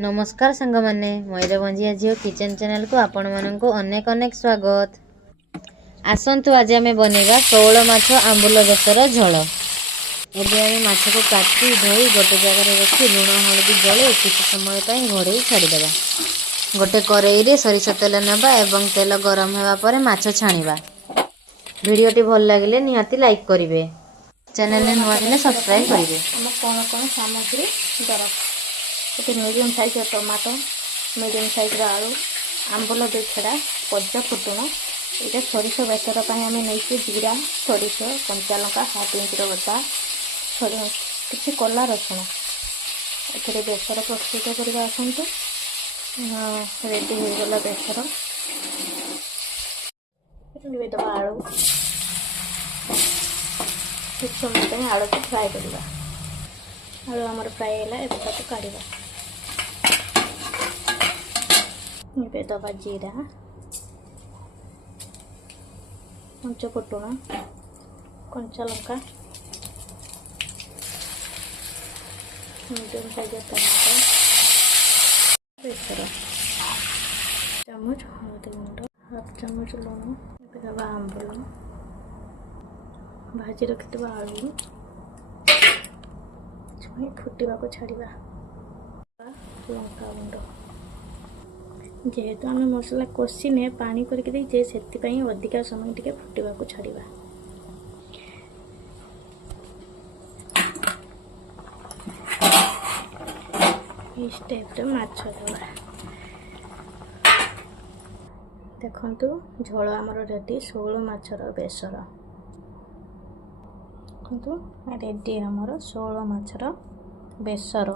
नमस्कार सांग मैंने मयूरभंजिया झील किचन चैनल को आपण मानक अनेक अनेक स्वागत। आसतु आज आम बनवा शौल माछ आंबुल बेसर झोल। एबे आम माछ को काटी धोई गोटे जगह रखी लुण हलदी जले किसी समय घोड़े छाड़ीदेवा। गोटे कड़ई रे सरिष तेल नेबा एवं तेल गरम होगा पर माछ छाणीबा। वीडियोटी भल लगे निहाती लाइक करेंगे, चैनल में नुआ दिले सब्सक्राइब करेंगे। कौन कौन सामग्री दरकार ये medium size tomato, medium size आलू, आंबुल दुछड़ा, पचा फुटुण, ये सोरिष बेसर आम नहीं जीरा सोरिष कंचा लंका हाफ इंच बटा किसी कला रसुण ए बेसर प्रस्तुत करवा। आसतु रेडी हो गला बेसर। दबा आलू ठीक समय आलू को फ्राए करवा। आलू आमर फ्राए है ताको काढ़ा। ये दबा जीरा पंच फुटुण कंचा लंका मीडियम साइज टमाटो बेसर चामच हल्दी गुंड हाफ चामच लुण दबा आंबुल भाजी रखिथिबा आलू फुटा को छाड़ा। लंका गुंड जेहेतु आम मसला कषिने पानी करके से अधिका समय टे फुटा को छाड़ा। इस टाइप माछ दबा। देखंतु झोल आमर रेडी शौल माछर बेसर। देखंतु रेडी आमर शौल माछर बेसर।